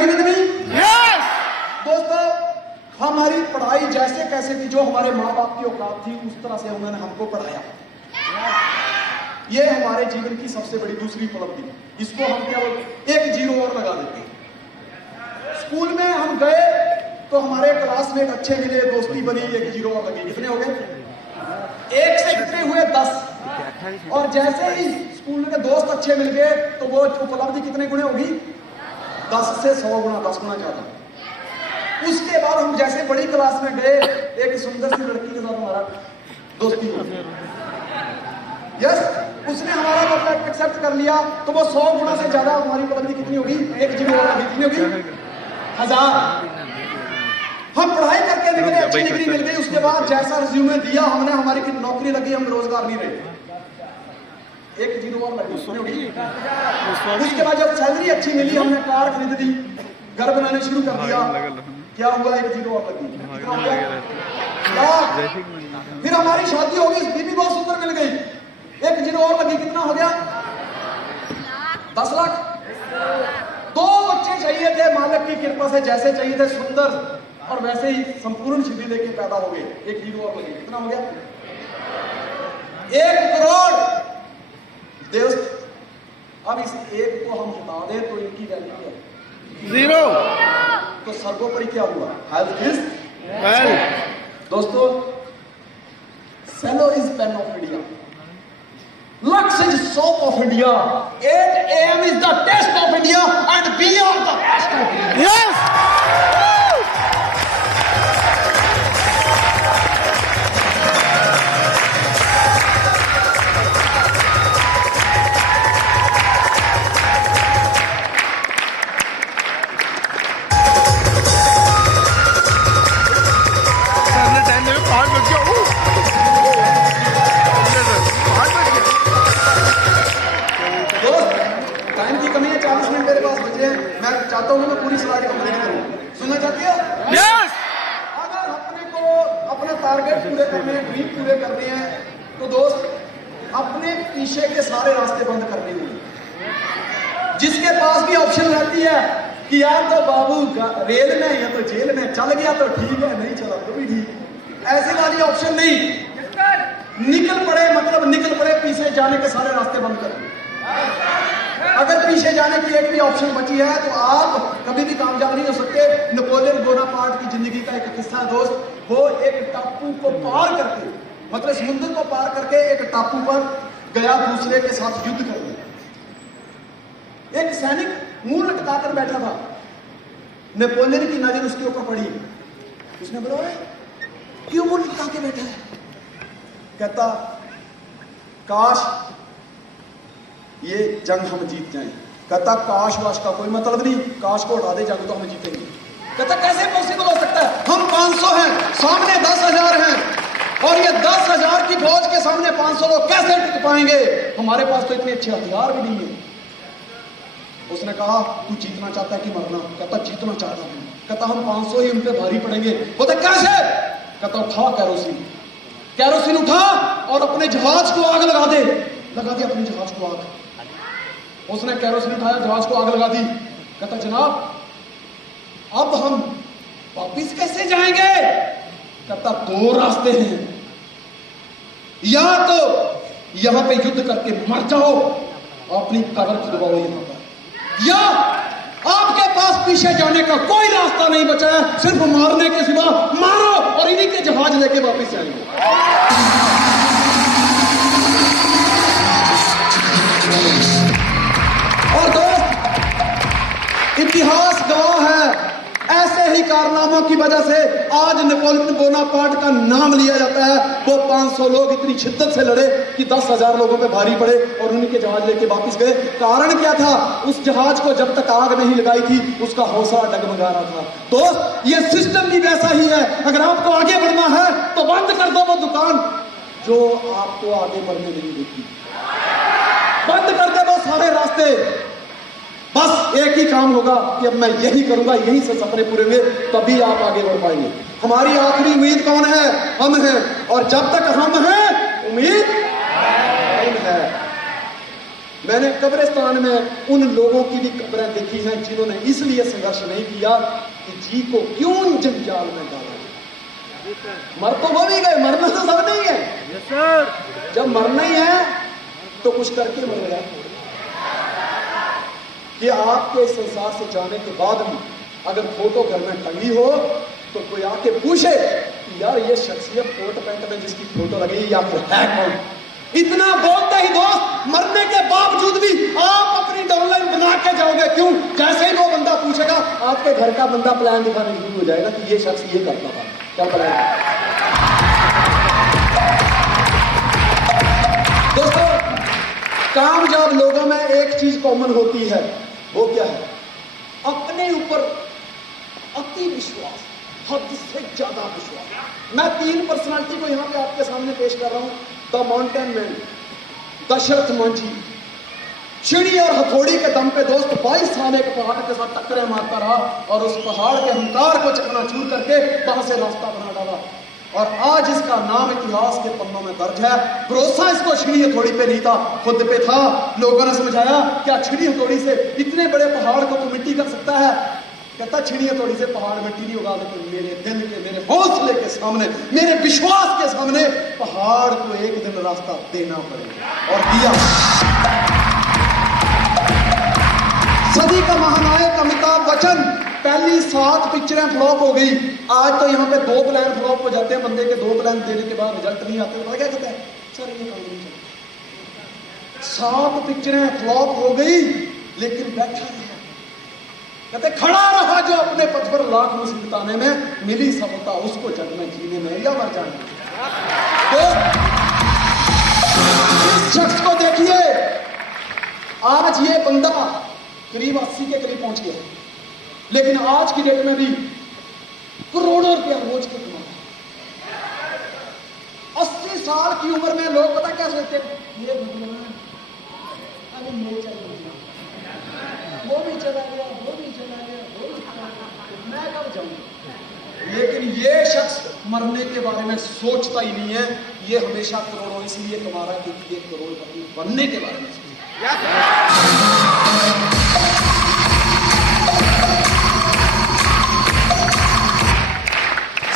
Agree with me? Yes दोस्तों, हमारी पढ़ाई जैसे कैसे थी, जो हमारे माँ बाप की औकात थी, उस तरह से उन्होंने हमको पढ़ाया। ये हमारे जीवन की सबसे बड़ी दूसरी उपलब्धि। इसको हम क्या बोलते, एक जीरो और लगा देते हैं। स्कूल में हम गए तो हमारे क्लासमेट अच्छे मिले, दोस्ती बनी, एक जीरो और लगी। कितने हो गए? एक से कितने हुए? 10। और जैसे ही स्कूल में दोस्त अच्छे मिल गए तो वो उपलब्धि कितने गुणे होगी? 10 से 100 गुना, 10 गुना ज्यादा। उसके बाद हम जैसे बड़ी क्लास में गए, एक सुंदर सी लड़की के साथ हमारा दोस्ती हुई। यस, उसने हमारा मतलब एक्सेप्ट कर लिया तो वो 100 गुना से ज्यादा हमारी उपलब्धि कितनी होगी? एक जीरो और कितनी होगी? 1000। हम पढ़ाई करके निकले, अच्छी डिग्री मिल गई, उसके बाद जैसा रिज्यूमे दिया हमने, हमारी नौकरी लगी, हम रोजगार नहीं रहे, एक जीरो और लगी। उसके बाद जब सैलरी अच्छी मिली, हमने कार खरीद ली, घर बनाने शुरू कर दिया, क्या हुआ? एक जीरो और लगी। कितना हो गया? फिर हमारी शादी हो गई, बीवी बहुत सुंदर मिल गई, एक जीरो और लगी। कितना हो गया? 10 लाख। 2 बच्चे चाहिए थे, मालिक की कृपा से जैसे चाहिए थे, सुंदर और वैसे ही संपूर्ण शिवि लेके पैदा हो गए, एक जीरो और लगे। कितना हो गया? 1 करोड़। दोस्त, अब इस एक को हम हटा दें तो इनकी वैल्यू क्या है? जीरो। तो सर्वोपरि क्या हुआ? Health is wealth. दोस्तों, Cello is pen of India, Lux is soap of India, 8 AM is the taste of India and we are the best of India. Yes चाहता हूं मैं पूरी स्लाइड कंप्लीट करूं। सुनना चाहती हो? यस। अगर अपने को अपने टारगेट पूरे करने हैं, ड्रीम पूरे करने हैं, तो दोस्त अपने पीछे के सारे रास्ते बंद करने होंगे। जिसके पास भी ऑप्शन रहती है कि यार तो बाबू रेल में या तो जेल में, चल गया तो ठीक है, नहीं चला तो भी ठीक, ऐसी वाली ऑप्शन नहीं। निकल पड़े, मतलब निकल पड़े, पीछे जाने के सारे रास्ते बंद कर। अगर पीछे जाने की एक भी ऑप्शन बची है तो आप कभी भी कामयाब नहीं हो सकते। नेपोलियन बोनापार्ट की जिंदगी का एक किस्सा दोस्त, वो एक टापू को पार करके, मतलब समुद्र को पार करके एक टापू पर गया दूसरे के साथ युद्ध करने। एक सैनिक मुंह लटकाकर बैठा था, नेपोलियन की नजर उसके ऊपर पड़ी, उसने बोला क्यों मुंह लटका के बैठा है? कहता काश ये जंग हम जीत जाएं। कहता काश वाश का कोई मतलब नहीं, काश को उठा दे, जंग तो हम जीतेंगे। कहता कैसे पॉसिबल हो सकता है? हम 500 हैं, सामने 10,000 हैं, और ये 10,000 की फौज के सामने 500 लोग कैसे टिक पाएंगे? हमारे पास तो इतने अच्छे हथियार भी नहीं है। उसने कहा तू जीतना चाहता है कि मरना? कहता जीतना चाहता हूं। कहता हम 500 ही उन पे भारी पड़ेंगे। बोलते कैसे? कहता उठा कैरोसिन, कैरोसिन उठा और अपने जहाज को आग लगा दे। लगा दे अपने जहाज को आग। उसने कैरोसिन उठाया, जहाज को आग लगा दी। कहता जनाब अब हम वापिस कैसे जाएंगे? कहता 2 रास्ते हैं, या तो यहां पे युद्ध करके मर जाओ और अपनी कब्र खुदवाओ यहां पर, या आपके पास पीछे जाने का कोई रास्ता नहीं बचा है, सिर्फ मारने के सिवा मारो और इन्हीं के जहाज लेके वापिस जाएंगे। और दोस्त इतिहास गवाह है, ऐसे ही कारनामों की वजह से आज नेपोलियन बोनापार्ट का नाम लिया जाता है। वो 500 लोग इतनी शिद्दत से लड़े कि 10,000 लोगों पे भारी पड़े और उन्हीं के जहाज लेके वापस गए। कारण क्या था? उस जहाज को जब तक आग नहीं लगाई थी उसका हौसला डगमगा रहा था। दोस्त ये सिस्टम भी वैसा ही है। अगर आपको आगे बढ़ना है तो बंद कर दो वो दुकान जो आपको आगे बढ़ने नहीं देती, बंद कर दे वो सारे रास्ते। बस एक ही काम होगा कि अब मैं यही करूंगा, यही से सपने पूरे हुए, तभी आप आगे बढ़ पाएंगे। हमारी आखिरी उम्मीद कौन है? हम हैं, और जब तक हम हैं उम्मीद है। मैंने कब्रिस्तान में उन लोगों की भी कब्रें देखी हैं जिन्होंने इसलिए संघर्ष नहीं किया कि जी को क्यों जंजाल में डाला। मर तो वो भी गए, मरना तो सब नहीं है। Yes sir. जब मरना ही है तो कुछ करके मरेगा। कि आपके इस संसार से जाने के बाद भी अगर फोटो घर में टंगी हो तो कोई आके पूछे कि यार ये शख्सियत कोट पैंट में जिसकी फोटो लगी या फिर है कौन। इतना बोलते ही दोस्त मरने के बावजूद भी आप अपनी डाउनलाइन बना के जाओगे। क्यों? जैसे ही वो बंदा पूछेगा आपके घर का बंदा प्लान दिखाने शुरू हो जाएगा कि ये शख्स ये करता था, क्या प्लान। दोस्तों कामयाब लोगों में एक चीज कॉमन होती है, वो क्या है? अपने ऊपर अति विश्वास, हद से ज्यादा विश्वास। मैं 3 पर्सनालिटी को यहां पे आपके सामने पेश कर रहा हूं। The mountain man Dashrath Manjhi चिड़ी और हथौड़ी के दम पे दोस्त 22 साल एक पहाड़ के साथ टक्करें मारता रहा और उस पहाड़ के अहंकार को चकनाचूर करके वहां से रास्ता बना डाला और आज इसका नाम इतिहास के पन्नों में दर्ज है। भरोसा इसको छिड़ी हथौड़ी पे नहीं था, खुद पे था। लोगों ने समझाया क्या छिड़ी हथौड़ी से इतने बड़े पहाड़ को तो मिट्टी कर सकता है? कहता छिड़ी हथौड़ी से पहाड़ मिट्टी नहीं होगा, लेकिन मेरे दिल के, मेरे हौसले के सामने, मेरे विश्वास के सामने पहाड़ को एक दिन रास्ता देना पड़ेगा। और दिया। सदी का महानायक अमिताभ बच्चन पहली 7 पिक्चरें फ्लॉप हो गई। आज तो यहाँ पे 2 प्लान फ्लॉप हो जाते हैं। बंदे के 2 प्लान देने के बाद रिजल्ट नहीं आते, तो क्या कहते हैं? सर ये काम नहीं चलता। 7 पिक्चरें फ्लॉप हो गई लेकिन बैठा रहा। कहते खड़ा रहा जो अपने पथ पर लाख मुसीबत आने में मिली सफलता उसको जग में जीने में या मर जाने। तो इस शख्स को देखिए, आज ये बंदा करीब 80 के करीब पहुंच गया, लेकिन आज की डेट में भी करोड़ों रुपया रोज के कमाता। 80 साल की उम्र में लोग पता क्या सोचते हैं? ये भगवान अरे मैं चल गया, वो भी चला गया, वो भी चला गया, वो भी चला गया, मैं कब जाऊंगा? लेकिन ये शख्स मरने के बारे में सोचता ही नहीं है। ये हमेशा करोड़ों इसलिए कमा रहा है क्योंकि ये करोड़पति बनने के बारे में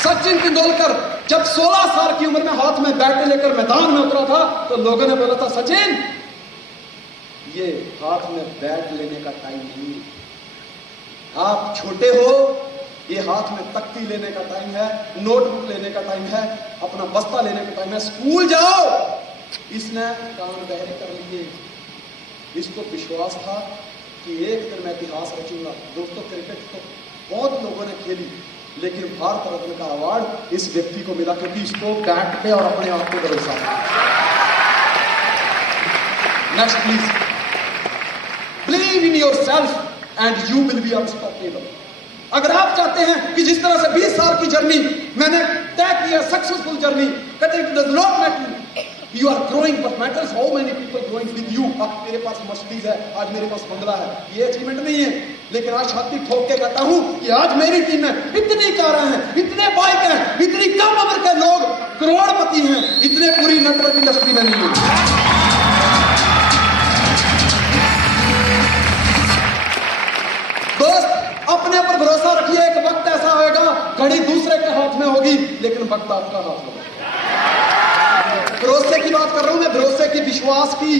सचिन तेंदुलकर जब 16 साल की उम्र में हाथ में बैट लेकर मैदान में उतरा था तो लोगों ने बोला था सचिन ये हाथ में बैट लेने का टाइम नहीं, आप छोटे हो, ये हाथ में तख्ती लेने का टाइम है, नोटबुक लेने का टाइम है, अपना बस्ता लेने का टाइम है, स्कूल जाओ। इसने कान बहरे कर लिए। इसको विश्वास था कि एक दिन मैं इतिहास रचूंगा। दोस्तों क्रिकेट तो बहुत लोगों ने खेली, लेकिन भारत रत्न का अवार्ड इस व्यक्ति को मिला क्योंकि इसको बैट पे और अपने आप को भरोसा था। Next please. Believe in your self and you will be unstoppable. अगर आप चाहते हैं कि जिस तरह से 20 साल की जर्नी मैंने तय किया, सक्सेसफुल जर्नी, कहते हैं it does not matter you are growing but matters how many people growing with you. अब मेरे पास मर्सिडीज है, आज मेरे पास बंगला है, ये अचीवमेंट नहीं है, लेकिन आज छाती ठोक के कहता हूं कि आज मेरी टीम में इतनी कारें हैं, इतने बाइक हैं, इतनी कम उम्र के लोग करोड़पति हैं, इतने पूरी नेटवर्क इंडस्ट्री में नहीं है। दोस्त अपने पर भरोसा रखिए, एक वक्त ऐसा होगा घड़ी दूसरे के हाथ में होगी लेकिन वक्त आपका हाथ होगा। भरोसे की बात कर रहा हूं मैं, भरोसे की, विश्वास की।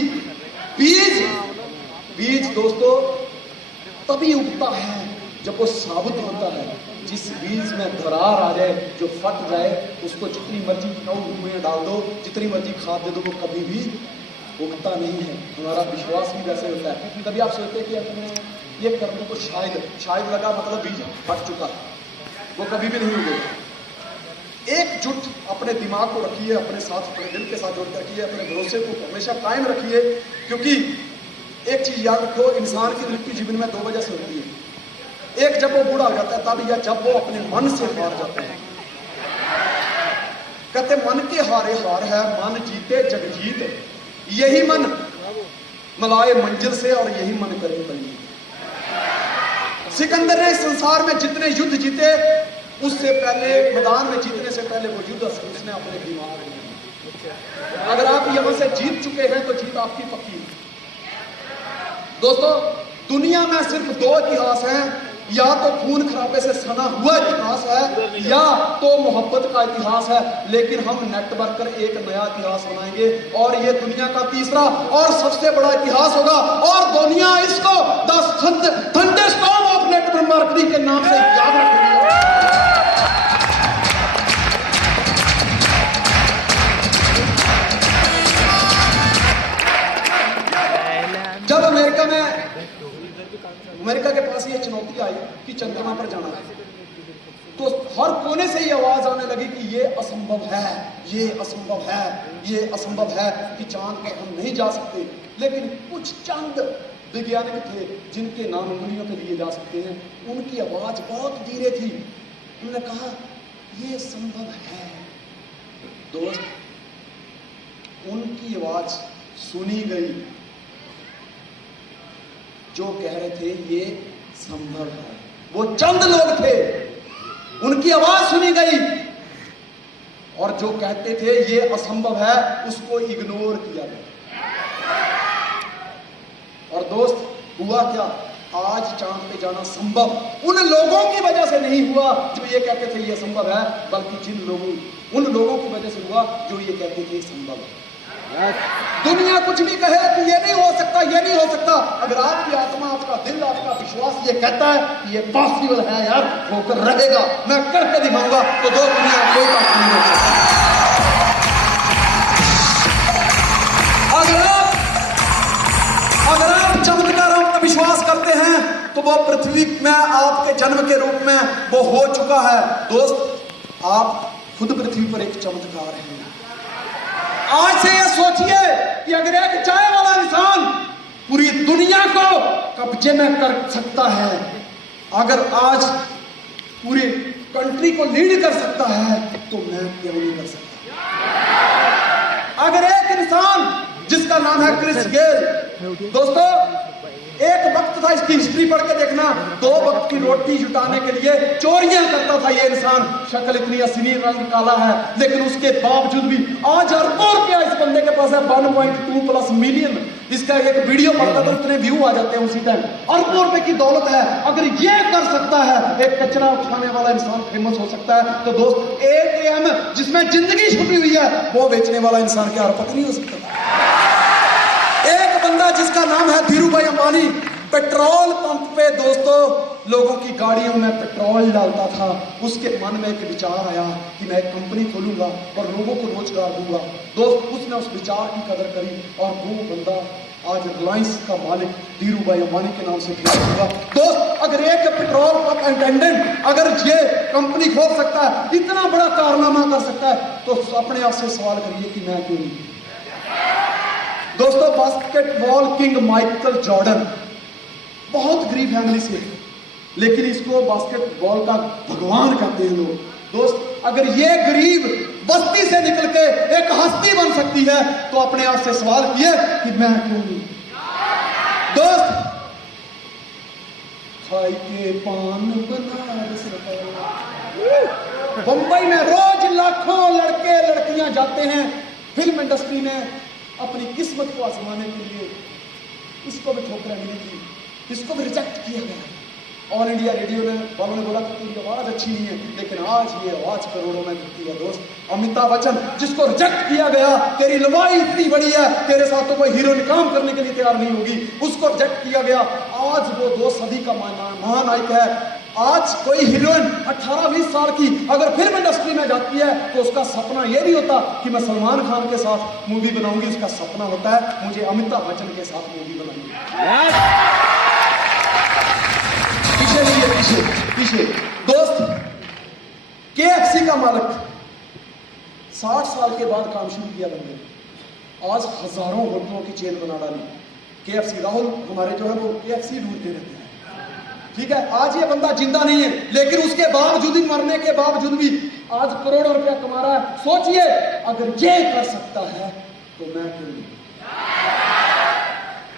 बीज दोस्तों तभी उगता है जब वो साबुत होता है। जिस बीज में दरार आ जाए, जो फट जाए, उसको जितनी मर्जी में डाल दो, जितनी मर्जी खाद दे दो, वो कभी भी उगता नहीं है। हमारा विश्वास भी वैसे होता है। कभी आप सोचते हैं कि अपने ये करने को शायद लगा, मतलब बीज फट चुका है, वो कभी भी नहीं उगेगा। एकजुट अपने दिमाग को रखिए, अपने साथ, अपने दिल के साथ जोड़ के रखिए, अपने भरोसे को हमेशा कायम रखिए, क्योंकि एक चीज याद रखो, इंसान की मृत्यु जीवन में 2 वजह से होती है। एक जब वो बूढ़ा हो जाता है तब, या जब वो अपने मन से हार जाता है। कहते मन के हारे हार है, मन जीते जग जीत, यही मन मलाए मंजिल से और यही मन करे बलिए। सिकंदर ने इस संसार में जितने युद्ध जीते, उससे पहले मैदान में जीतने से पहले वो युद्ध उसने अपने दिमाग में। अगर आप यहां से जीत चुके हैं तो जीत आपकी पक्की है। दोस्तों, दुनिया में सिर्फ दो इतिहास हैं, या तो खून खराबे से सना हुआ इतिहास है या तो मोहब्बत का इतिहास है। लेकिन हम नेटवर्क कर एक नया इतिहास बनाएंगे और ये दुनिया का तीसरा और सबसे बड़ा इतिहास होगा और दुनिया इसको the thunderstorm of network marketing के नाम से याद रखेगी। जब अमेरिका के पास ये चुनौती आई कि चंद्रमा पर जाना है, तो हर कोने से ये आवाज आने लगी कि ये असंभव है, ये असंभव है, ये असंभव है कि चांद पर हम नहीं जा सकते। लेकिन कुछ चंद वैज्ञानिक थे जिनके नाम उंगलियों पे लिए जा सकते हैं, उनकी आवाज बहुत धीरे थी। उन्होंने कहा ये संभव है। दोस्त, उनकी आवाज सुनी गई, जो कह रहे थे ये संभव है। वो चंद लोग थे, उनकी आवाज सुनी गई और जो कहते थे ये असंभव है उसको इग्नोर किया गया। और दोस्त, हुआ क्या? आज चांद पे जाना संभव उन लोगों की वजह से नहीं हुआ जो ये कहते थे ये संभव है, बल्कि उन लोगों की वजह से हुआ जो ये कहते थे संभव है। दुनिया कुछ भी कहे कि ये नहीं हो सकता, ये नहीं हो सकता, अगर आपकी आत्मा, आपका दिल, आपका विश्वास ये कहता है कि ये पॉसिबल है यार, होकर रहेगा, मैं करके दिखाऊंगा, तो दो दुनिया कोई बात नहीं हो सकता। अगर आप चमत्कारों पर विश्वास करते हैं तो वो पृथ्वी में आपके जन्म के रूप में वो हो चुका है। दोस्त, आप खुद पृथ्वी पर एक चमत्कार हैं। आज से ये सोचिए कि अगर एक चाय वाला इंसान पूरी दुनिया को कब्जे में कर सकता है, अगर आज पूरी कंट्री को लीड कर सकता है, तो मैं क्यों नहीं कर सकता? अगर एक इंसान जिसका नाम है क्रिस गेल, दोस्तों, एक वक्त था, इसकी हिस्ट्री पढ़ के देखना, 2 वक्त की रोटी जुटाने के लिए चोरियां करता था ये इंसान। शक्ल इतनी असली, रंग काला है, लेकिन उसके बावजूद भी आज अरबों रुपया इस बंदे के पास है, 1.2+ मिलियन। इसका एक वीडियो पड़ता तो उतने व्यू आ जाते हैं उसी टाइम। अरबों रुपए की दौलत है। अगर ये कर सकता है, एक कचरा उठाने वाला इंसान फेमस हो सकता है, तो दोस्त, ATM जिसमें जिंदगी छुपी हुई है वो बेचने वाला इंसान क्या अरबपति नहीं हो सकता? एक बंदा जिसका नाम है धीरू भाई अंबानी, पेट्रोल पंप पे दोस्तों लोगों की गाड़ियों में पेट्रोल डालता था। उसके मन में एक विचार आया कि मैं एक कंपनी खोलूंगा और लोगों को रोजगार दूंगा। दोस्त, उसने उस विचार की कदर करी और वो बंदा आज रिलायंस का मालिक धीरू भाई अंबानी के नाम से हुआ। दोस्त, अगर एक पेट्रोल पंप अटेंडेंट अगर ये कंपनी खोल सकता है, इतना बड़ा कारनामा कर सकता है, तो अपने आप से सवाल करिए कि मैं क्यों नहीं? दोस्तों, बास्केटबॉल किंग माइकल जॉर्डन बहुत गरीब फैमिली से, लेकिन इसको बास्केटबॉल का भगवान कहते हैं लोग। दोस्त, अगर ये गरीब बस्ती से निकल के एक हस्ती बन सकती है, तो अपने आप से सवाल किए कि मैं क्यों नहीं? दोस्त, खाई के पान बनारस बंबई में रोज लाखों लड़के लड़कियां जाते हैं। फिल्म इंडस्ट्री में अपनी किस्मत को आजमाने के लिए इसको भी ठोकरें मिली थी, इसको भी रिजेक्ट किया गया। ऑल इंडिया रेडियो ने वालों ने बोला कि तेरी आवाज अच्छी नहीं है, लेकिन आज ये आवाज करोड़ों में बिकती है। दोस्त, अमिताभ बच्चन जिसको रिजेक्ट किया गया, तेरी लंबाई इतनी बड़ी है, तेरे साथ तो कोई हीरोइन काम करने के लिए तैयार नहीं होगी, उसको रिजेक्ट किया गया। आज वो 2 सदी का महानायक है। आज कोई हीरोइन 18-20 साल की अगर फिल्म इंडस्ट्री में जाती है, तो उसका सपना ये नहीं होता कि मैं सलमान खान के साथ मूवी बनाऊंगी, उसका सपना होता है मुझे अमिताभ बच्चन के साथ मूवी बनानी। पीछे दोस्त, KFC का मालिक 60 साल के बाद काम शुरू किया बंदे, आज हजारों होटलों की चेन बना डाली। KFC, राहुल हमारे जो है वो KFC ढूंढते रहते हैं, ठीक है। आज ये बंदा जिंदा नहीं है, लेकिन उसके बावजूद भी, मरने के बावजूद भी आज करोड़ों रुपया कमा रहा है। सोचिए, अगर ये कर सकता है तो मैं क्यों नहीं?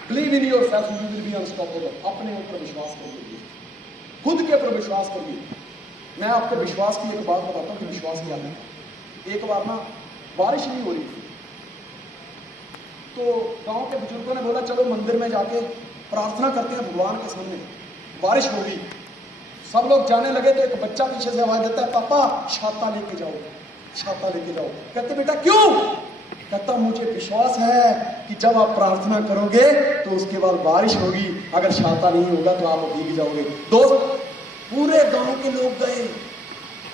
Believe in yourself, you will be unstoppable. अपने ऊपर विश्वास करिए, खुद के ऊपर विश्वास करिए। मैं आपको विश्वास की एक बात बताता हूँ कि विश्वास क्या है। एक बार ना बारिश नहीं हो रही थी, तो गांव के बुजुर्गों ने बोला चलो मंदिर में जाके प्रार्थना करते हैं भगवान के सामने, बारिश होगी, सब लोग जाने लगे तो एक बच्चा पीछे से आवाज देता है, पापा छाता लेके जाओ, छाता लेके जाओ। कहते बेटा क्यों? कहता मुझे विश्वास है कि जब आप प्रार्थना करोगे तो उसके बाद बारिश होगी, अगर छाता नहीं होगा तो आप भीग जाओगे। दोस्त, पूरे गांव के लोग गए,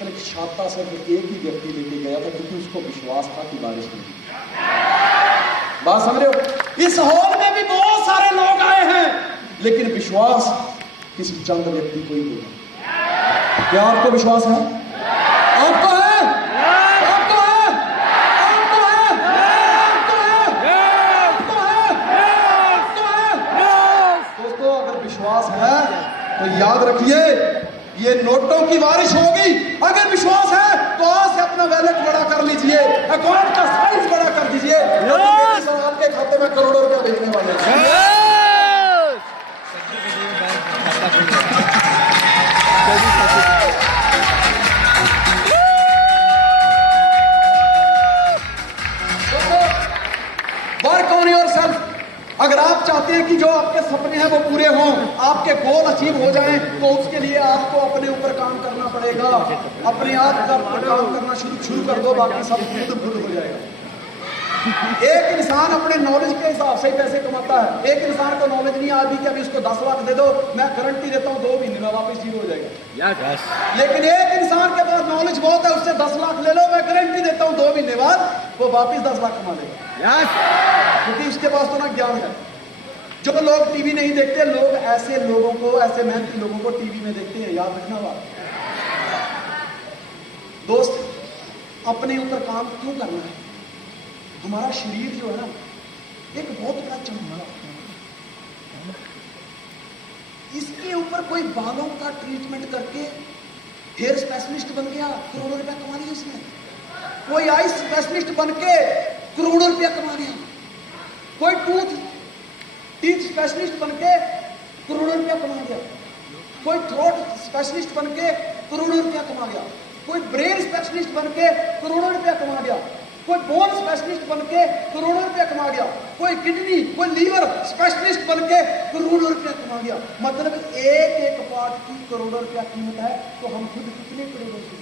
लेकिन छाता सिर्फ एक ही व्यक्ति लेके गया था, क्योंकि उसको विश्वास था कि बारिश होगी। बात समझ रहे हो? इस हॉल में भी बहुत सारे लोग आए हैं, लेकिन विश्वास किसी चंद व्यक्ति को ही देगा। क्या आपको विश्वास है? आपको है? आपको है? आपको है? आपको है? आपको है? आपको है? दोस्तों, अगर विश्वास है तो याद रखिए, ये नोटों की बारिश होगी। अगर विश्वास है तो आज से अपना वैलेट बड़ा कर लीजिए, अकाउंट का साइज बड़ा कर दीजिए, आपके खाते में करोड़ों रुपया भेजने वाले हैं। Work on yourself. अगर आप चाहते हैं कि जो आपके सपने हैं वो पूरे हों, आपके गोल अचीव हो जाएं, तो उसके लिए आपको अपने ऊपर काम करना पड़ेगा। अपने आप का काम करना शुरू कर दो, बाकी सब खुद हो जाएगा। एक इंसान अपने नॉलेज के हिसाब से पैसे कमाता है। एक इंसान को नॉलेज नहीं आती कि अभी उसको 10 लाख दे दो, मैं गारंटी देता हूँ 2 महीने में वापस जीरो हो जाएगा। लेकिन एक इंसान के पास नॉलेज बहुत है, उससे 10 लाख ले लो, मैं गारंटी देता हूँ 2 महीने बाद वो वापस 10 लाख कमा लेगा, क्योंकि उसके पास तो ना ज्ञान है। जो लोग टीवी नहीं देखते, लोग ऐसे लोगों को, ऐसे मेहनती लोगों को टीवी में देखते हैं, याद रखना बात। दोस्त, अपने ऊपर काम क्यों करना है? हमारा शरीर जो है ना, एक बहुत बड़ा चमड़ा, इसके ऊपर कोई बालों का ट्रीटमेंट करके हेयर स्पेशलिस्ट बन गया, करोड़ों रुपया कमा लिया उसने। कोई आई स्पेशलिस्ट बन के करोड़ों रुपया कमा लिया। कोई टीथ स्पेशलिस्ट बन के करोड़ों रुपया कमा लिया। कोई थ्रोट स्पेशलिस्ट बन के करोड़ों रुपया कमा गया। कोई ब्रेन स्पेशलिस्ट बन के करोड़ों रुपया कमा गया। कोई बोन स्पेशलिस्ट बन के करोड़ों रुपया कमा गया। कोई किडनी, कोई लीवर स्पेशलिस्ट बन के करोड़ों रुपया कमा गया। मतलब एक एक पार्ट की करोड़ों रुपया कीमत है, तो हम खुद कितने करोड़ों की।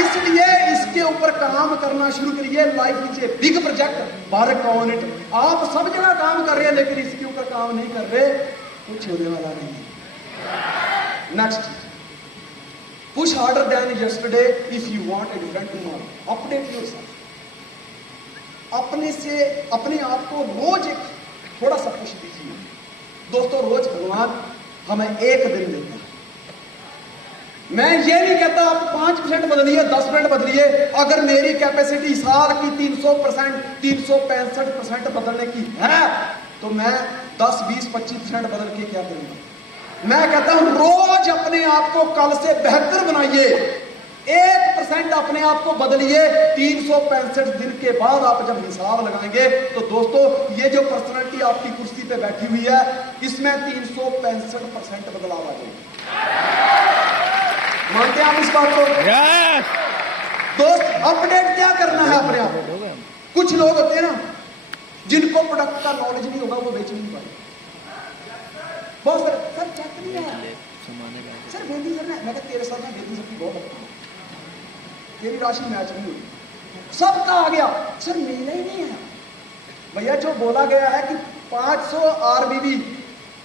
इसलिए इसके ऊपर काम करना शुरू करिए। Life is a big project, work on it. आप सब जगह काम कर रहे हैं, लेकिन इसके ऊपर काम नहीं कर रहे, कुछ होने वाला नहीं है। Next, push harder than yesterday if you want a different tomorrow. Update yourself. अपने आप को रोज एक थोड़ा सा पुश दीजिए। दोस्तों, रोज भगवान हमें एक दिन देते हैं। मैं ये नहीं कहता आप 5% बदलिए, 10% बदलिए। अगर मेरी कैपेसिटी साल की 300%, 365% बदलने की है, तो मैं 10, 20, 25% बदल के क्या करूंगा? मैं कहता हूं रोज अपने आप को कल से बेहतर बनाइए। 1% अपने आप को बदलिए। 365 दिन के बाद आप जब हिसाब लगाएंगे, तो दोस्तों, ये जो पर्सनालिटी आपकी कुर्सी पे बैठी हुई है, इसमें 365% बदलाव आ जाएगा। मानते हैं आप इस बात को? दोस्त, अपडेट क्या करना है अपने आप? कुछ लोग होते हैं ना, जिनको प्रोडक्ट का नॉलेज नहीं होगा, वो बेच नहीं पाएंगे। बहुत सर चेक नहीं है, सर बेटी करना है। मैं कहता तेरे साथ में बेटी सबकी बहुत अच्छा, तेरी राशि मैच नहीं हुई, सबका आ गया, सर मेरा ही नहीं है। भैया, जो बोला गया है कि 500 आरबीबी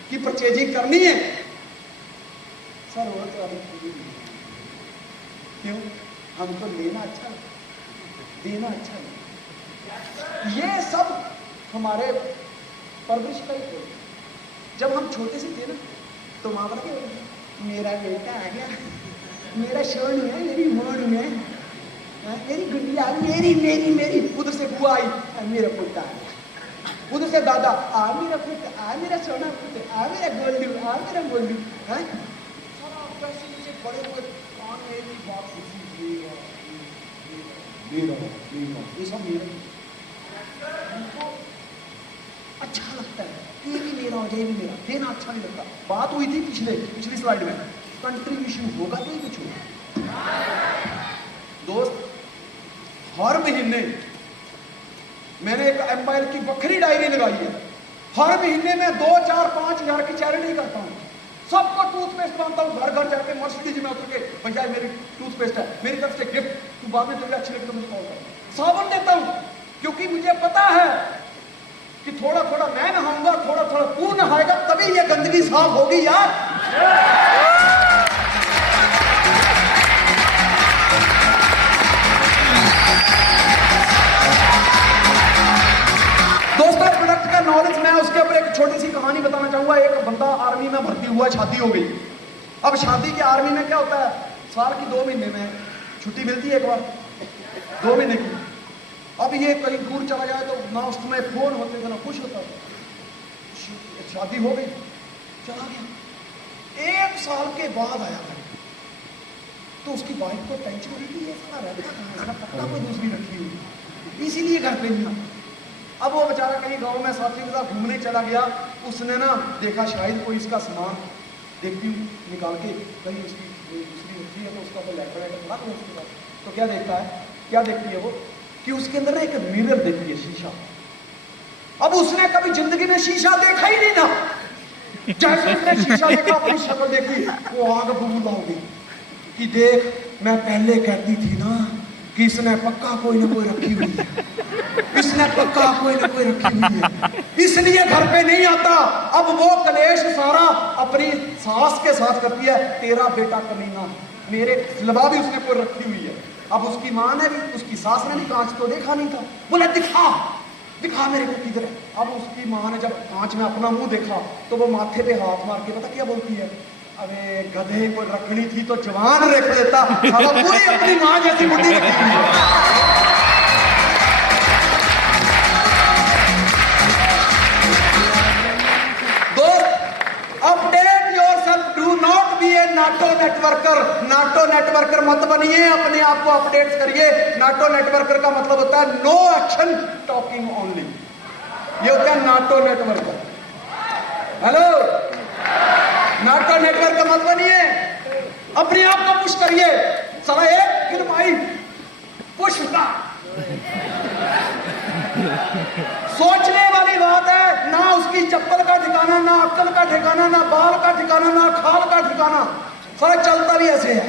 की परचेजिंग करनी है, सर वो तो अभी क्यों? हमको लेना अच्छा है, देना अच्छा है। ये सब हमारे परवरिश का ही है। जब हम छोटे से थे ना, तो माँ बाप के मेरा बेटा आ गया, मेरा सोनू है, मेरी मोनू है, मेरी गुड़िया, मेरी मेरी मेरी। उधर से बुआ आई, मेरा पुत्र आ गया। उधर से दादा, आ मेरा पुत्र, आ मेरा सोना पुत्र, आ मेरा गोल्डू, आ मेरा गोल्डू। है सर, आप कैसे बड़े हुए कान में एक ही बात ये सब मेरा अच्छा लगता है। ये भी मेरा हो जाए, ये भी मेरा, देना अच्छा नहीं लगता। बात हुई थी पिछली स्लाइड में, कंट्रीब्यूशन होगा तो ही कुछ होगा। दोस्त, हर महीने मैंने एक एम्पायर की बखरी डायरी लगाई है। हर महीने में 2, 4, 5 हजार की चैरिटी करता हूँ। सबको टूथपेस्ट बांधता हूँ, घर घर जाके मर्सिडीज में उतर के, भैया मेरी टूथपेस्ट है, मेरी तरफ से गिफ्ट, तू बाद में तुझे अच्छी लगे तो मुझे कॉल कर। साबुन देता हूँ क्योंकि मुझे पता है कि थोड़ा थोड़ा मैं नहाऊंगा, थोड़ा थोड़ा तू नहाएगा, तभी ये गंदगी साफ होगी यार। दोस्तों प्रोडक्ट का नॉलेज, मैं उसके ऊपर एक छोटी सी कहानी बताना चाहूंगा। एक बंदा आर्मी में भर्ती हुआ, शादी हो गई। अब शादी के आर्मी में क्या होता है, साल की 2 महीने में छुट्टी मिलती है, एक बार 2 महीने की। अब ये कहीं दूर चला जाए तो ना उसमें फोन होते थे ना कुछ होता था। शादी हो गई, चला गया। 1 साल के बाद आया था तो उसकी वाइफ को टेंशन हुई कि ये सारा रहता कहाँ है, इसका पक्का कोई दूसरी रखी हुई, इसीलिए घर पे नहीं आता। अब वो बेचारा कहीं गांव में साथी के साथ घूमने चला गया, उसने ना देखा शायद कोई इसका सामान देखती हूँ निकाल के कहीं उसकी दूसरी रखी है तो उसका तो लैपटॉप लगा दो उसके पास। तो क्या देखता है, क्या देखती है वो कि उसके अंदर ना एक मिरर देखती है, शीशा। अब उसने कभी जिंदगी में शीशा देखा ही नहीं ना, जैसे उसने शीशा देखा अपनी शक्ल देखी, वो आग बबूला हो गई कि देख मैं पहले कहती थी ना कि इसने पक्का कोई ना कोई रखी हुई है, इसने पक्का कोई ना कोई रखी हुई है, इसलिए घर पे नहीं आता। अब वो कलेश सारा अपनी सास के साथ करती है, तेरा बेटा कमीना, मेरे सिलवा भी उसने कोई रखी हुई है। अब उसकी माँ ने भी, उसकी सास ने भी कांच तो देखा नहीं था, बोला दिखा दिखा मेरे को किधर है। अब उसकी माँ ने जब कांच में अपना मुंह देखा तो वो माथे पे हाथ मार के पता क्या बोलती है, अरे गधे को रखनी थी तो जवान रख लेता, पूरी अपनी माँ जैसी बुढ़ी रखी हुई है। Update yourself, do not be A NATO networker. NATO networker मत बनिए, अपने आप को अपडेट करिए। नाटो नेटवर्कर का मतलब होता है नो एक्शन टॉकिंग ओनली, ये होता है NATO networker. Hello, NATO networker मत बनिए, अपने आप को पुश करिए। साला एक फिल्म आई पुष्पा, सोचने वाली बात है, ना उसकी चप्पल का ठिकाना, ना अक्ल का ठिकाना, ना बाल का ठिकाना, ना खाल का ठिकाना, सारा चलता भी ऐसे है।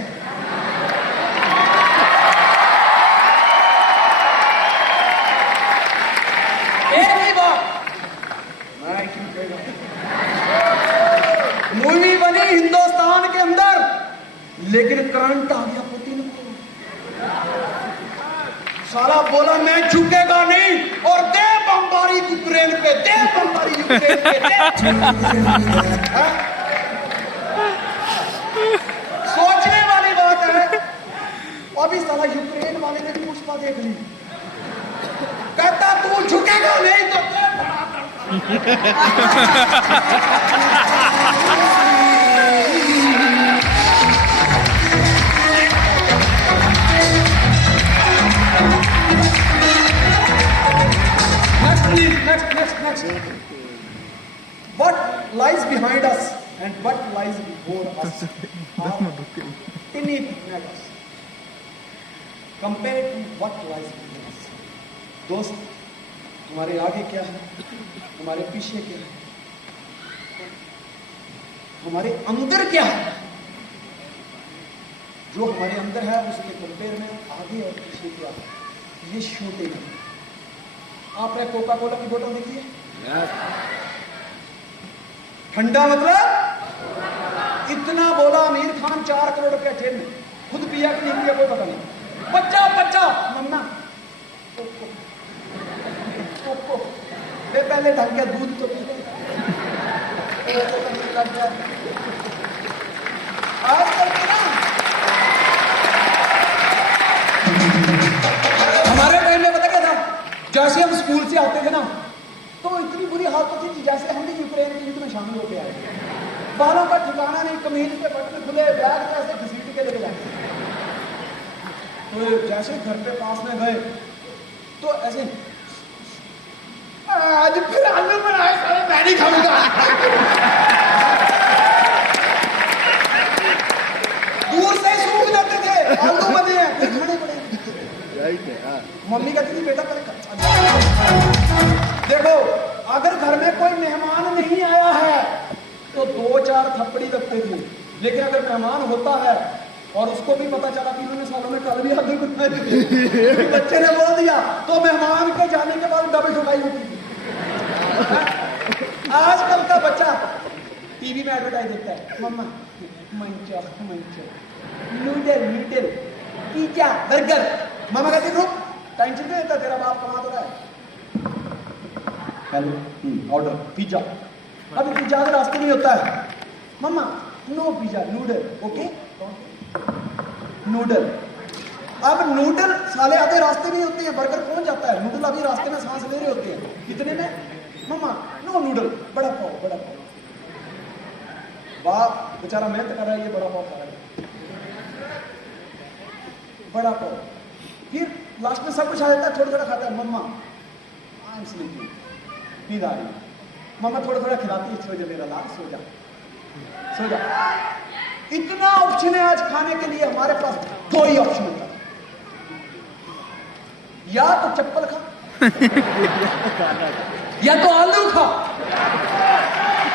एक ही बात, मूवी बनी हिंदुस्तान के अंदर, लेकिन करंट आ गया पुतिन को। साला बोला मैं झुकेगा नहीं, और दे बमबारी यूक्रेन पे, दे बमबारी यूक्रेन पे, सोचने वाली बात है। अभी साला यूक्रेन वाले ने पुष्पा देख ली, कहता तू झुकेगा नहीं तो दे Next. What lies behind us and what lies before us are tiny matters compared to what lies behind us. दोस्त, तुम्हारे आगे क्या है, तुम्हारे पीछे क्या है, हमारे अंदर क्या है। जो हमारे अंदर है उसके कंपेयर में आगे और पीछे क्या है, ये छोटे हैं। आपने कोका कोला की बोतल देखी है? ठंडा मतलब इतना बोला आमिर खान 4 करोड़ रुपया जेल में, खुद पिया कि नहीं पिया कोई पता नहीं। बच्चा मम्मा पहले ढंग के दूध तो पी आजकल हमारे टाइम में पता क्या था, जैसे हम स्कूल से आते थे ना तो इतनी बुरी हालत थी कि जैसे हम भी यूक्रेन के युद्ध में शामिल होकर आए, बालों का ठिकाना नहीं, कमीज के बटन खुले, बैग कैसे घसीट के लेके जाते। तो जैसे घर पे पास में गए तो ऐसे आज फिर आलू बनाए, सारे मैं नहीं खाऊंगा। दूर से ही सूख जाते थे, आलू बने हैं फिर खाने पड़े। मम्मी कहती थी बेटा पहले देखो, अगर घर में कोई मेहमान लेकिन अगर मेहमान होता है और उसको भी पता चला कि इन्होंने सालों में कल भी आलू कुत्ता बच्चे ने बोल दिया, तो मेहमान के जाने के बाद डबल ठुकाई होती थी। आजकल का बच्चा टीवी में एडवर्टाइज देखता है, मम्मा मंचो मंचो, नूडल नूडल, पिज्जा बर्गर। मामा कहती रुक, टेंशन नहीं लेता, तेरा बाप कमा तो रहा है। Hello, order pizza. अभी पिज्जा के रास्ते नहीं होता है, mama no pizza noodle, okay noodle. अब नूडल साले आधे रास्ते में होते हैं, बर्गर पहुंच जाता है, नूडल अभी रास्ते में सांस ले रहे होते हैं। इतने में मम्मा नो नूडल, बड़ा पाव बड़ा पाव। बाप बेचारा मेहनत कर रहा है, ये बड़ा पाव खा रहा है, बड़ा पाव। फिर लास्ट में सब कुछ आ जाता है, थोड़ा थोड़ा खाता है। मम्मा आई एम स्लीपिंग, नींद आ रही है। मम्मा थोड़ा थोड़ा खिलाती है, सो जा मेरा लाल, सो जा सो जा। इतना ऑप्शन है आज खाने के लिए, हमारे पास दो ही ऑप्शन होता है, या तो चप्पल खा या तो आलू खा।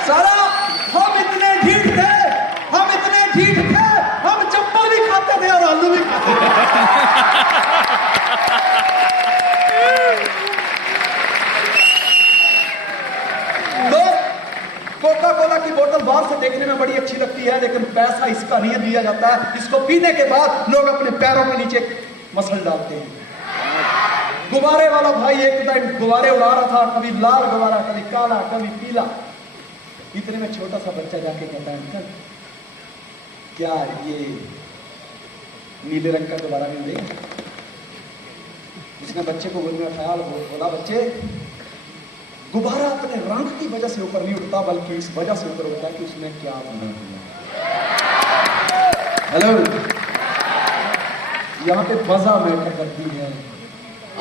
सारा हम इतने ढीठ थे, हम इतने ढीठ थे, हम चप्पल भी खाते थे और आलू भी खाते थे। तो कोका कोला की बोतल बाहर से देखने में बड़ी अच्छी लगती है, लेकिन पैसा इसका नहीं दिया जाता है। इसको पीने के बाद लोग अपने पैरों के नीचे मसल डालते हैं। गुब्बारे वाला भाई एक टाइम गुब्बारे उड़ा रहा था, कभी लाल गुब्बारा, कभी काला, कभी पीला। इतने में छोटा सा बच्चा जाके कहता है, अंकल क्या ये नीले रंग का गुब्बारा मिल देगा? उसने बच्चे को गोद में उठाया, बोला बच्चे गुब्बारा अपने रंग की वजह से ऊपर नहीं उठता, बल्कि इस वजह से ऊपर उठता है कि उसने क्या बना दिया। हेलो, यहाँ पे मजा मैटर करती है।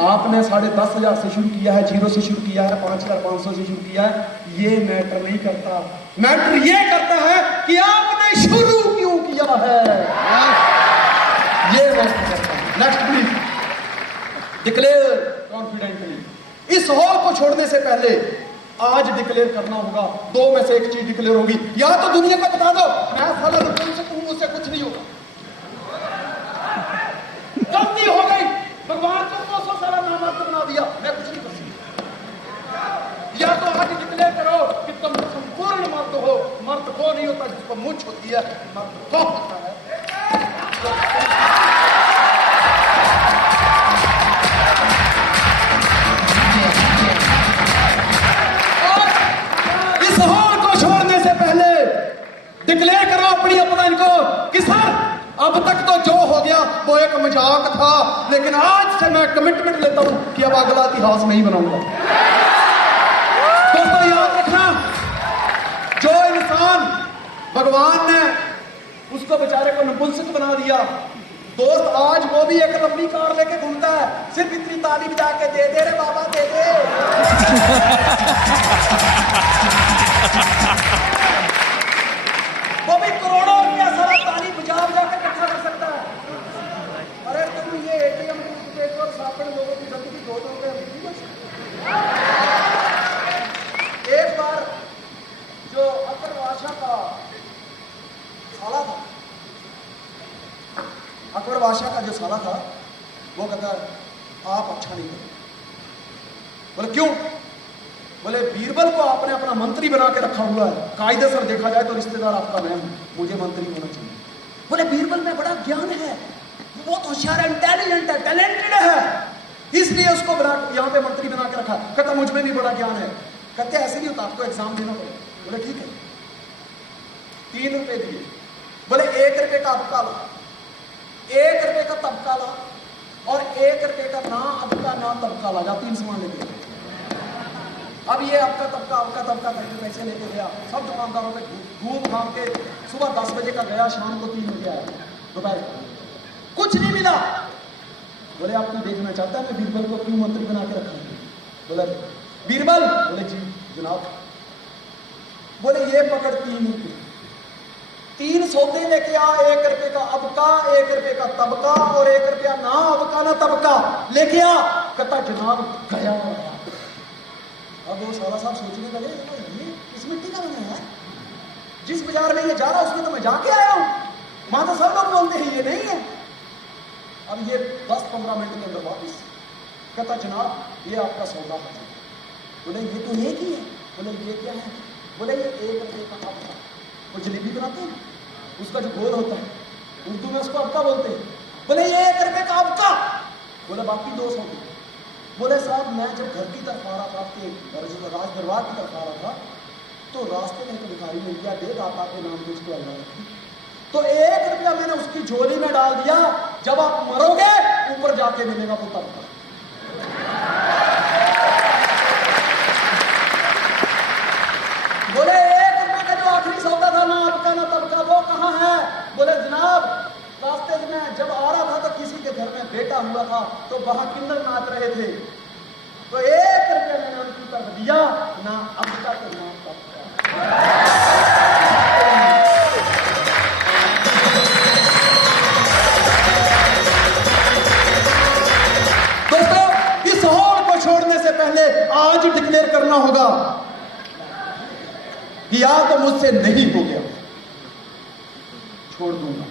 आपने 10,500 से शुरू किया है, 0 से शुरू किया है, 5,500 से शुरू किया है, ये मैटर नहीं करता। मैटर ये करता है कि आपने शुरू क्यों किया है, ये मैटर करता है। Next please, declare confidently. इस हॉल को छोड़ने से पहले आज डिक्लेयर करना होगा, दो में से एक चीज डिक्लेयर होगी। या तो दुनिया को बता दो मैं साला नपुंसक हूं, मुझसे कुछ नहीं होगा, गलती हो गई, भगवान को 200 साला नामर्द बना दिया, मैं कुछ नहीं कर सकता। या तो आज डिक्लेयर करो कि तुम संपूर्ण मर्द हो। मर्द वो नहीं होता जिसको मुझ होती है, मर्द वो होता है। डिक्लेयर करो अपनी अपमान को कि सर अब तक तो जो हो गया वो एक मजाक था, लेकिन आज से मैं कमिटमेंट लेता हूं कि अब अगला इतिहास नहीं बनाऊंगा। दोस्तों याद रखना, जो इंसान भगवान ने उसको बेचारे को नपुंसक बना दिया, दोस्त आज वो भी एक लंबी कार लेके घूमता है, सिर्फ इतनी ताली बजा के दे दे रे बाबा दे दे। वो भी करोड़ों रुपया सारा ताली बजा बजा के इकट्ठा कर सकता है। अरे तुम ये एटीएम देखो, सापड़ लोगों की जिंदगी 2 रुपए नहीं बच सकती। एक बार जो अकबर बादशाह का साला था, अकबर बादशाह का जो साला था, वो कहता आप अच्छा नहीं करते। बोले क्यों? बोले बीरबल को आपने अपना मंत्री बना के रखा हुआ है, कायदे से देखा जाए तो रिश्तेदार आपका मैं हूं, मुझे मंत्री होना चाहिए। बोले बीरबल में बड़ा ज्ञान है, बहुत होशियार है, इंटेलिजेंट है, टैलेंटेड है, इसलिए उसको यहाँ पे मंत्री बना के रखा। कहता मुझ में भी बड़ा ज्ञान है। कहते ऐसे नहीं होता, आपको एग्जाम देना पड़ेगा। बोले ठीक है, 3 रुपए दिए। बोले 1 रुपए का अबका ला, 1 रुपए का तबका ला, और 1 रुपए का ना अबका ना तबका ला, जा 3 सामान लेके। अब ये आपका तबका करके पैसे लेके गया, सब दुकानदारों पे घूम घाम के सुबह 10 बजे का गया, शाम को 3 बजे आया, दोपहर कुछ नहीं मिला। बोले आप क्यों देखना चाहता है मैं बीरबल को क्यों मंत्री बना के रखा? बोले बीरबल, बोले जी जनाब। बोले ये पकड़ 3 रुपये, 3 सौदे लेके आ, 1 रुपए का अबका, 1 रुपए का तबका और 1 रुपया ना अबका ना तबका लेके आ। कहता जनाब गया। अब वो साला साहब सोचने लगे ये किस मिट्टी का बना है, जिस बाजार में ये जा रहा उसमें तो मैं जाके आया हूं, वहां तो सब लोग बोलते हैं ये नहीं है। अब ये 10-15 मिनट के अंदर वापिस कहता जनाब ये आपका सौदा है। बोले ये तो एक ही है। बोले ये क्या है? बोले ये 1 रुपये का आपका। वो जलेबी बनाते हैं उसका जो गोल होता है, उर्दू में उसको अबका बोलते हैं। बोले ये 1 रुपये का अबका। बोले बाकी 200 की। बोले साहब मैं जब घर की तरफ आ रहा था, आपके राज दरबार की तरफ आ रहा था, तो रास्ते में एक भिखारी मिल गया, दे दाता के नाम पे उसको अल्लाह रखी, तो 1 रुपया मैंने उसकी झोली में डाल दिया। जब आप मरोगे ऊपर जाके मिलेगा वो तबका। बोले 1 रुपये का जो आखिरी सौदा था, ना आपका ना तबका, वो कहाँ है? बोले जनाब रास्ते में जब आ रहा था तो किसी के घर में बेटा हुआ था, तो वहां किन्नर नाच रहे थे, तो 1 रुपया मैंने उनकी तरफ दिया, ना अबका तो ना तबका। छोड़ने से पहले आज डिक्लेयर करना होगा कि या तो मुझसे नहीं हो गया, छोड़ दूंगा,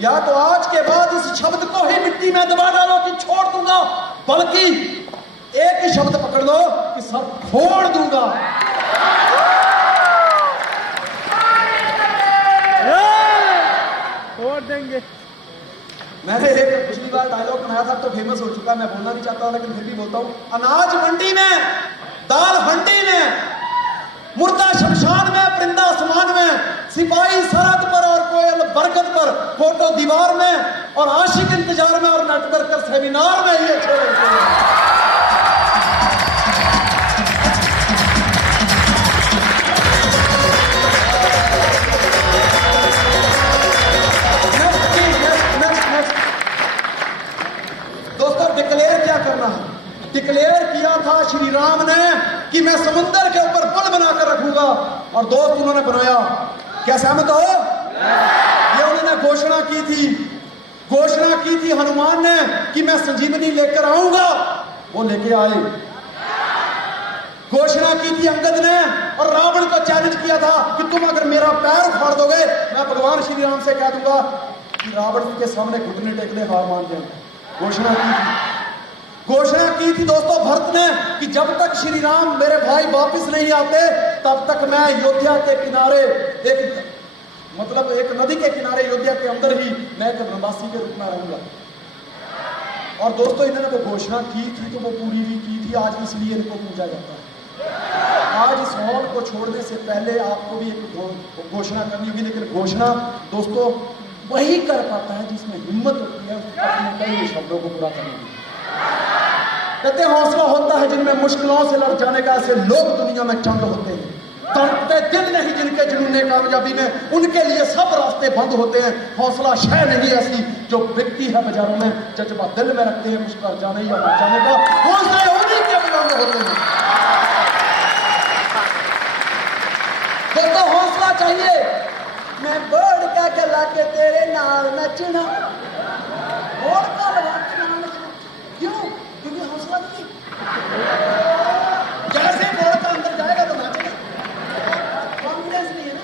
या तो आज के बाद इस शब्द को ही मिट्टी में दबा डालो कि छोड़ दूंगा, बल्कि एक ही शब्द पकड़ लो कि सब छोड़ दूंगा। छोड़ देंगे। मैंने एक पिछली बार डायलॉग बनाया था तो फेमस हो चुका, मैं बोलना नहीं चाहता लेकिन फिर भी बोलता हूं। अनाज मंडी में, दाल हंडी में, मुर्दा शमशान में, परिंदा आसमान में, सिपाही सरहद पर और कोयल बरगद पर, फोटो दीवार में और आशिक इंतजार में और नेटवर्कर सेमिनार में। ये छोड़े डिक्लेयर किया था श्री राम ने कि मैं समुद्र के ऊपर पुल बनाकर रखूंगा, और दोस्त उन्होंने बनाया। क्या सहमत हो? ये उन्होंने घोषणा की थी, घोषणा की थी हनुमान ने कि मैं संजीवनी लेकर आऊंगा, वो लेके आए। घोषणा की थी अंगद ने और रावण को चैलेंज किया था कि तुम अगर मेरा पैर उखाड़ दोगे मैं भगवान श्री राम से कह दूंगा कि रावण के सामने घुटने टेकने हार मान जाए। घोषणा की थी, घोषणा की थी दोस्तों भरत ने कि जब तक श्री राम मेरे भाई वापस नहीं आते तब तक मैं अयोध्या के किनारे एक नदी के किनारे अयोध्या के अंदर ही मैं एक वनवासी के रूप में रहूंगा। और दोस्तों इन्होंने वो घोषणा की थी तो वो पूरी भी की थी, आज इसलिए इनको पूजा जाता है। आज इस हॉल को छोड़ने से पहले आपको भी एक घोषणा करनी होगी, लेकिन घोषणा दोस्तों वही कर पाता है जिसमें हिम्मत होती है अपने कई शब्दों को पूरा करने की। कहते हौसला होता है जिनमें मुश्किलों से लड़ जाने का, ऐसे लोग दुनिया में चंद होते हैं। तड़पते दिल नहीं जिनके जुनूने कामयाबी में, उनके लिए सब रास्ते बंद होते हैं। हौसला शय नहीं ऐसी जो बिकती है बाजारों में, जज्बा दिल में रखते हैं मुस्कुरा जाने या मर जाने का, हौसले उन्हीं के बजाने होते हैं। दोस्तों हौसला चाहिए। मैं बोर्ड का चला के तेरे नाल नचना, बोर्ड का लगा के नाल नचना, क्यों? क्योंकि हौसला नहीं। जैसे बोर्ड का अंदर जाएगा तो नाचेगा, कॉन्फिडेंस नहीं है ना।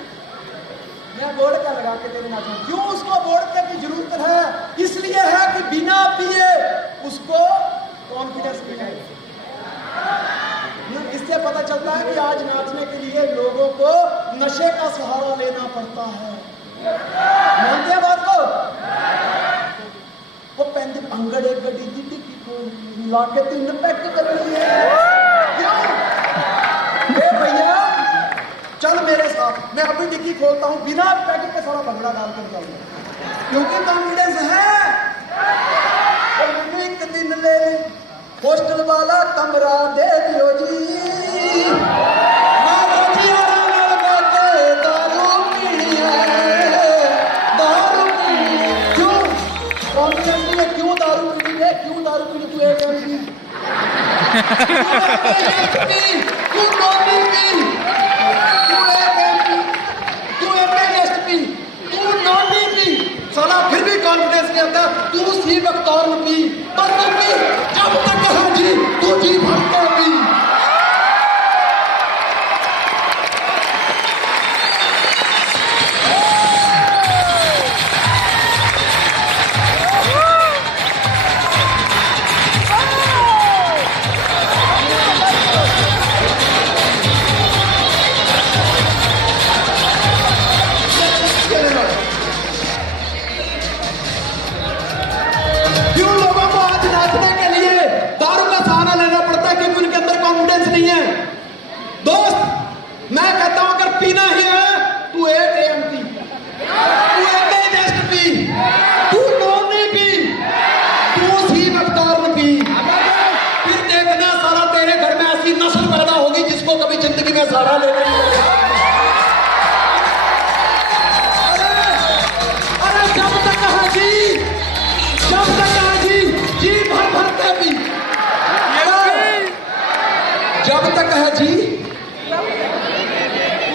मैं बोर्ड का लगा के तेरे नाचूं, क्यों उसको बोर्ड का की जरूरत है? इसलिए है कि बिना पिए उसको कॉन्फिडेंस नहीं है। इससे पता चलता है कि आज नाचने के लिए लोगों को नशे का सहारा लेना पड़ता है। मानते हैं बात को? वो पैंती अंगड़े गड्डी दी ला के 3 पैक कर लिए। क्यों? भैया चल मेरे साथ, मैं अभी डिक्की खोलता हूं, बिना पैकेट के सारा भंगड़ा डाल कर निकालूंगा, क्योंकि कॉन्फिडेंस है। और मैंने एक दिन ले हॉस्टल वाला कमरा दे दियो जी, क्यों दारू पीनी है? क्यों दारू पीनी? तू एक एमपी, तू 2-3 पी, तू एक एमपी, तू एमपी पी, तू नॉटी पी, साला फिर भी कॉन्फिडेंस के अंदर तू सी बख्तौर पी, बस तू पी, जब तक है जी तू जी भर के पी। तक है जी,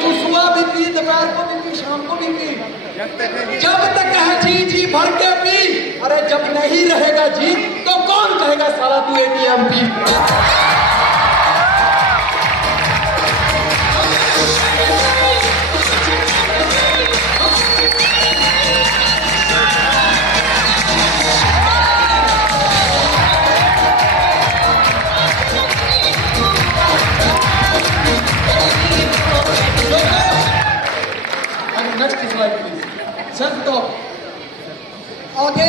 तू सुबह भी पी, दोपहर को भी पी, शाम को भी पी, जब तक है जी जी भर के पी। अरे जब नहीं रहेगा जी तो कौन कहेगा साला तू ATM P. Next slide please. Self talk. आगे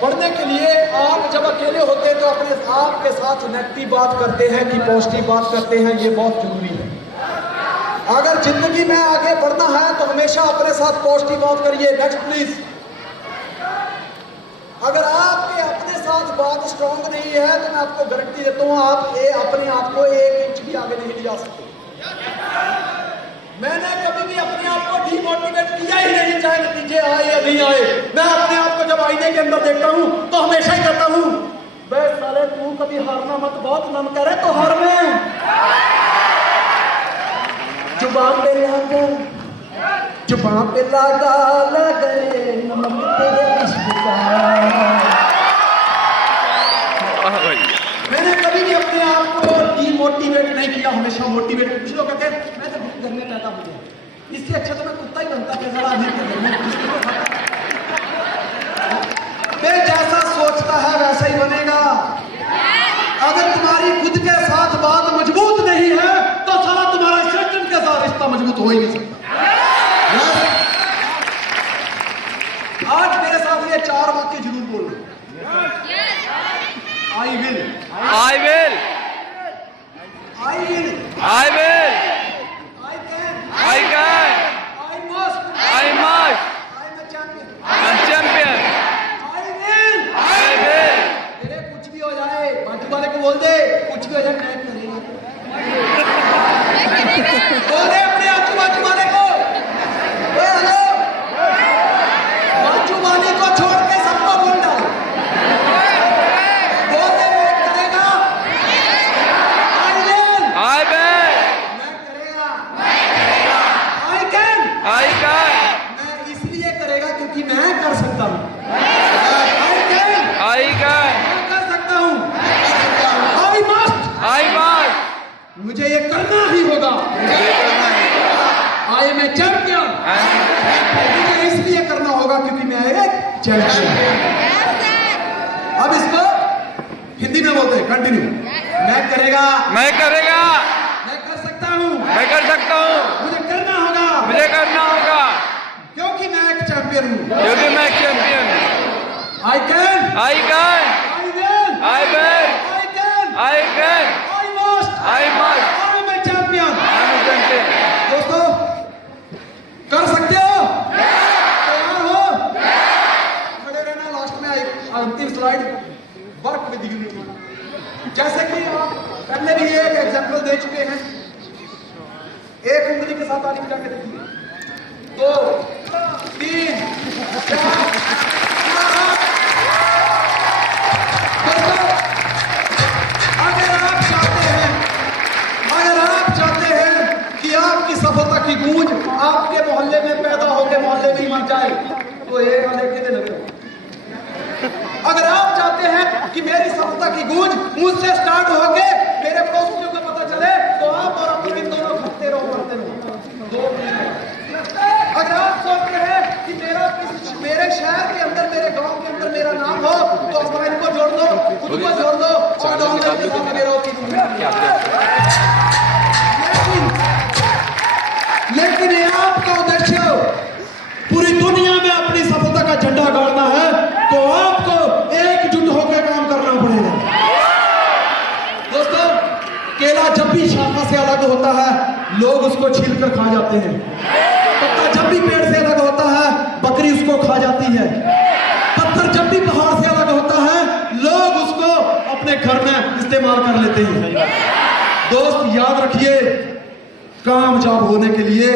बढ़ने के लिए आप जब अकेले होते हैं तो अपने आप के साथ नेगेटिव बात करते हैं कि पॉजिटिव बात करते हैं, ये बहुत जरूरी है। अगर जिंदगी में आगे बढ़ना है तो हमेशा अपने साथ पॉजिटिव बात करिए। Next please. अगर आपके अपने साथ बात स्ट्रांग नहीं है तो मैं आपको गारंटी देता हूं आप अपने आप को 1 इंच भी आगे नहीं ले जा सकते। मैंने कभी भी अपने आप को डिमोटिवेट किया ही नहीं, चाहे नतीजे आए या नहीं आए। मैं अपने आप को जब आईने के अंदर देखता हूं तो हमेशा ही कहता हूं, बे साले तू कभी हारना मत, बहुत मन करे तो हार में। जुबान पे लाकर, जुबान पे लगे नमक तेरे इश्क का। मैंने कभी भी अपने आप को डिमोटिवेट नहीं किया, हमेशा मोटिवेट। कुछ लोग कहते हैं मैं तो घर में पैदा हो गया, इससे अच्छा तो मैं कुत्ता ही बनता कि जरा घर में। फिर जैसा सोचता है वैसा ही बनेगा। अगर तुम्हारी खुद के साथ बात मजबूत नहीं है तो साला तुम्हारा शैतान के साथ रिश्ता मजबूत हो ही नहीं सकता। आज मेरे साथ ये 4 वाक्य जरूर बोलना। I will. I will. I will. I will. I can. I can. I must. I must. I am a champion. I'm champion. I will. I will. तेरे कुछ भी हो जाए, बाजू वाले को बोल दे, कुछ भी हो जाए मैं करेगा। बोल दे अपने बाजू वाले को, ओए हेलो, बाजू वाले को छोड़ के सबको बोल डाल। बोल दे मैं करेगा। I will. I will. मैं करेगा। I can. I can. मैं इसलिए करेगा क्योंकि मैं कर सकता हूँ। I can. I can. मैं कर सकता हूँ। I must. I must. मुझे ये करना ही होगा। I am a champion. मुझे इसलिए करना होगा क्योंकि मैं एक चैंपियन। अब इसको हिंदी में बोलते हैं, कंटिन्यू। मैं करेगा, मैं करेगा, मैं कर सकता हूँ, मैं कर सकता हूँ, मुझे करना होगा, मुझे करना होगा, क्योंकि मैं एक चैंपियन हूँ। क्योंकि मैं चैंपियन हूँ। I can. I can. I will. I will. I can. I can. I must. I must. I am a champion. I'm a champion. दोस्तों कर सकते हो? तैयार हो? खड़े रहना। लास्ट में अंतिम स्लाइड, वर्क विद यूनिटी। जैसे कि आप पहले भी एक एग्जांपल दे चुके हैं, एक उंगली के साथ ताली बजा के देखिए। 2 3 4 दोस्तों अगर आप चाहते हैं कि आपकी सफलता की गूंज आपके मोहल्ले में पैदा होकर मोहल्ले में ही मर जाए तो एक लेके दे लगे। अगर आप चाहते हैं कि मेरी सफलता की गूंज मुझसे स्टार्ट होके मेरे पड़ोसियों को पता चले तो आप और अपने दोनों खटते रहो, करते रहो। अगर आप सोचते हैं कि मेरे शहर के अंदर, मेरे गांव के अंदर मेरा नाम हो तो अपने को जोड़ दो, खुद को जोड़ दो और डॉलर के सामने मेरा लेकिन ये आपका उद्देश्य पूरी दुनिया में अपनी सफलता का झंडा गाड़ना है तो आपको एकजुट होकर काम करना पड़ेगा। दोस्तों केला जब भी शाखा से अलग होता है लोग उसको छीलकर खा जाते हैं। पत्ता जब भी पेड़ से अलग होता है बकरी उसको खा जाती है। पत्थर जब भी पहाड़ से अलग होता है लोग उसको अपने घर में इस्तेमाल कर लेते हैं। दोस्त याद रखिए, कामयाब होने के लिए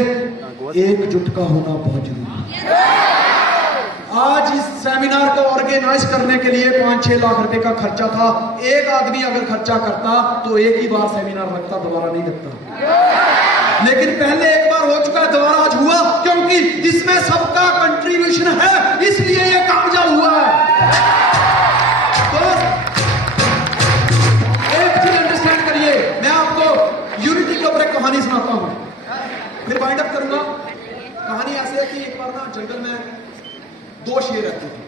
एकजुट का होना बहुत जरूरी है। आज इस सेमिनार को ऑर्गेनाइज करने के लिए 5-6 लाख रुपए का खर्चा था। एक आदमी अगर खर्चा करता तो एक ही बार सेमिनार लगता, दोबारा नहीं लगता। लेकिन पहले एक बार हो चुका है, दोबारा आज हुआ, क्योंकि इसमें सबका कंट्रीब्यूशन है, इसलिए ये कामयाब हुआ है। दोस्त, एक चीज अंडरस्टैंड करिए, मैं आपको यूनिटी के ऊपर एक कहानी सुनाता हूं, फिर वाइंड अप करूंगा। कहानी ऐसे है कि एक बार ना जंगल में 2 शेर रहते थे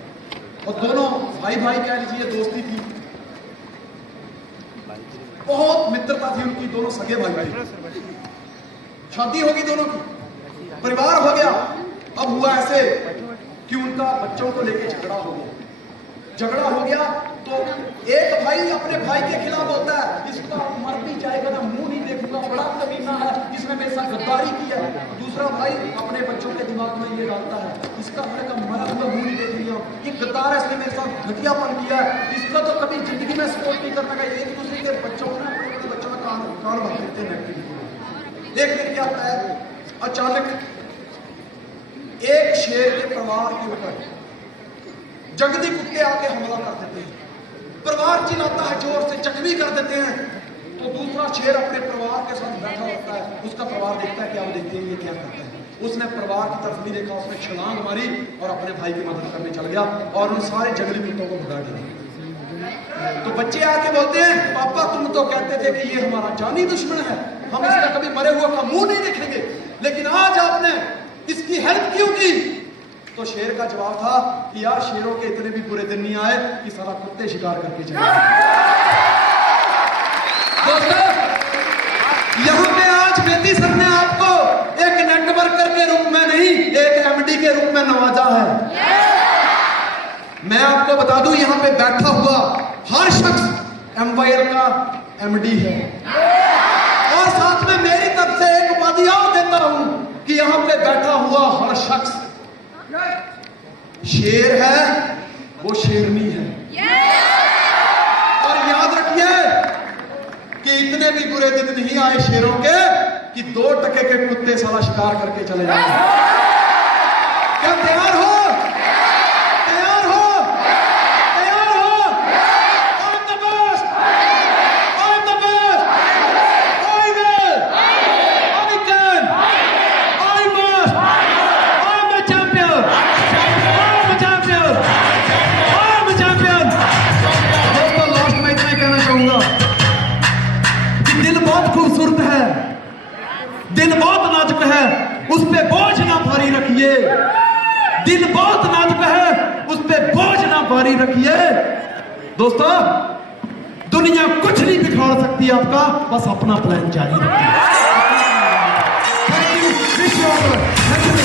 और दोनों भाई भाई कह लीजिए, दोस्ती थी, बहुत मित्रता थी उनकी, दोनों सगे भाई भाई। शादी होगी दोनों की, परिवार हो गया। अब हुआ ऐसे कि उनका बच्चों को लेके झगड़ा हो गया। झगड़ा हो गया तो एक भाई अपने भाई के खिलाफ होता है, इसका मर भी जाएगा ना, मुंह नहीं देखूंगा, बड़ा कमीना है, इसने मेरे साथ गद्दारी की है। दूसरा भाई अपने बच्चों के दिमाग में ये डालता है, इसका मरा हुआ मुंह नहीं देख लिया, ये गद्दार है, इसने मेरे साथ घटियापन किया है, इसका तो कभी जिंदगी में सपोर्ट नहीं करना। एक दूसरे के बच्चों को, अपने बच्चों में कान भर देते हैं। एक दिन क्या होता है, अचानक एक शेर के परिवार के ऊपर जंगली कुत्ते आके हमला कर देते हैं। परिवार चिल्लाता है, जोर से जख्मी कर देते हैं। तो दूसरा शेर अपने परिवार के साथ बैठा होता है, उसका परिवार देखता है कि आप देखते हैं ये क्या करता है। उसने परिवार की तरफ नहीं देखा, उसने छलांग मारी और अपने भाई की मदद करने चल गया और उन सारे जंगली कुत्तों को भगा दिया। तो बच्चे आके बोलते हैं, पापा तुम तो कहते थे कि ये हमारा जानी दुश्मन है, हम इसका कभी मरे हुआ का मुंह नहीं देखेंगे, लेकिन आज आपने इसकी हेल्प क्यों की? तो शेर का जवाब था कि यार शेरों के इतने भी बुरे दिन नहीं आए कि साला कुत्ते शिकार करके चले। दोस्तों, यहां पे आज बेदी सर ने आपको एक नेटवर्कर के रूप में नहीं, एक एमडी के रूप में नवाजा है। मैं आपको बता दूं, यहां पे बैठा हुआ हर शख्स एमवाईएल का एमडी है। और साथ में मेरी तरफ से एक उपाधि और देता हूं कि यहां पे बैठा हुआ हर शख्स शेर है, वो शेरनी है। और याद रखिए कि इतने भी बुरे दिन नहीं आए शेरों के कि 2 टके के कुत्ते साला शिकार करके चले जाएंगे। क्या तैयार हो? तैयार हो? तैयार हो? I'm the best! I'm the best! I will! I can! I must! I'm the champion! I'm the champion! I'm the champion! दोस्तों, लास्ट में इतना ही कहना चाहूंगा कि दिल बहुत खूबसूरत है, दिल बहुत नाजुक है, उस पे बोझ ना भारी रखिए। दिल बहुत नाजुक है, उस पे बोझ ना भारी रखिए। दोस्तों, दुनिया कुछ नहीं बिगाड़ सकती आपका, बस अपना प्लान जारी रखिए। Thank you.